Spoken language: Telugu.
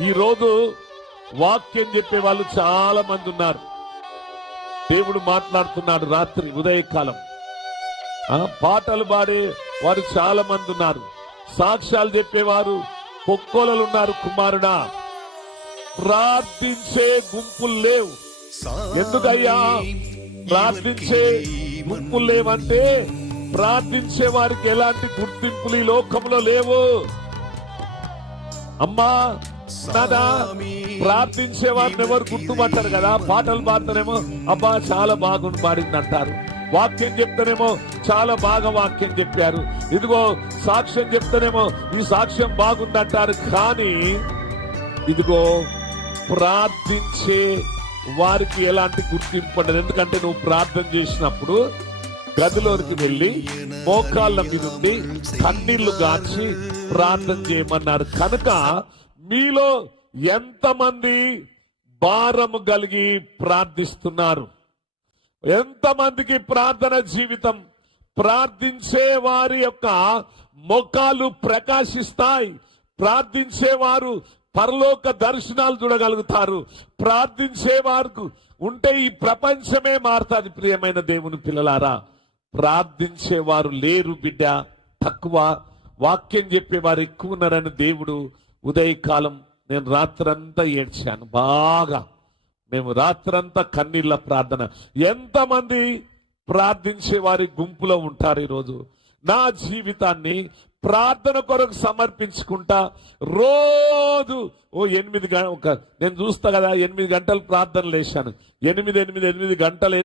ఈ రోజు వాక్యం చెప్పే వాళ్ళు చాలా మంది ఉన్నారు. దేవుడు మాట్లాడుతున్నాడు రాత్రి ఉదయకాలం. పాటలు పాడే వారు చాలా మంది ఉన్నారు. సాక్ష్యాలు చెప్పేవారు పొక్కోలలు ఉన్నారు. కుమారుడా, ప్రార్థించే గుంపులు లేవు. ఎందుకయ్యా ప్రార్థించే గుంపులు లేవంటే ప్రార్థించే వారికి ఎలాంటి గుర్తింపులు ఈ లోకంలో లేవు. అమ్మా నాదా, ప్రార్థించే వారిని ఎవరు గుర్తుపట్టారు కదా. పాటలు పాడతానేమో అబ్బా చాలా బాగుంది పాడింది అంటారు. వాక్యం చెప్తానేమో చాలా బాగా వాక్యం చెప్పారు. ఇదిగో సాక్ష్యం చెప్తానేమో ఈ సాక్ష్యం బాగుంది అంటారు. కానీ ఇదిగో ప్రార్థించే వారికి ఎలాంటి గుర్తింపు ఉండదు. ఎందుకంటే నువ్వు ప్రార్థన చేసినప్పుడు గదిలోనికి వెళ్లి మోకాళ్ళ మీద ఉండి కన్నీళ్లు గార్చి ప్రార్థన చేయమన్నారు. కనుక మీలో ఎంతమంది భారము కలిగి ప్రార్థిస్తున్నారు? ఎంతమందికి ప్రార్థన జీవితం? ప్రార్థించే వారి యొక్క ముఖాలు ప్రకాశిస్తాయి. ప్రార్థించేవారు పరలోక దర్శనాలు చూడగలుగుతారు. ప్రార్థించేవారు ఉంటే ఈ ప్రపంచమే మారుతుంది. ప్రియమైన దేవుని పిల్లలారా, ప్రార్థించేవారు లేరు బిడ్డ, తక్కువ. వాక్యం చెప్పేవారు ఎక్కువ ఉన్నారని దేవుడు ఉదయకాలం నేను రాత్రంతా ఏడ్చాను బాగా. మేము రాత్రంతా కన్నీళ్ళ ప్రార్థన. ఎంతమంది ప్రార్థించే వారి గుంపులో ఉంటారు ఈరోజు? నా జీవితాన్ని ప్రార్థన కొరకు సమర్పించుకుంటా రోజు నేను చూస్తా కదా 8 గంటలు ప్రార్థన లేశాను. 8 గంటలు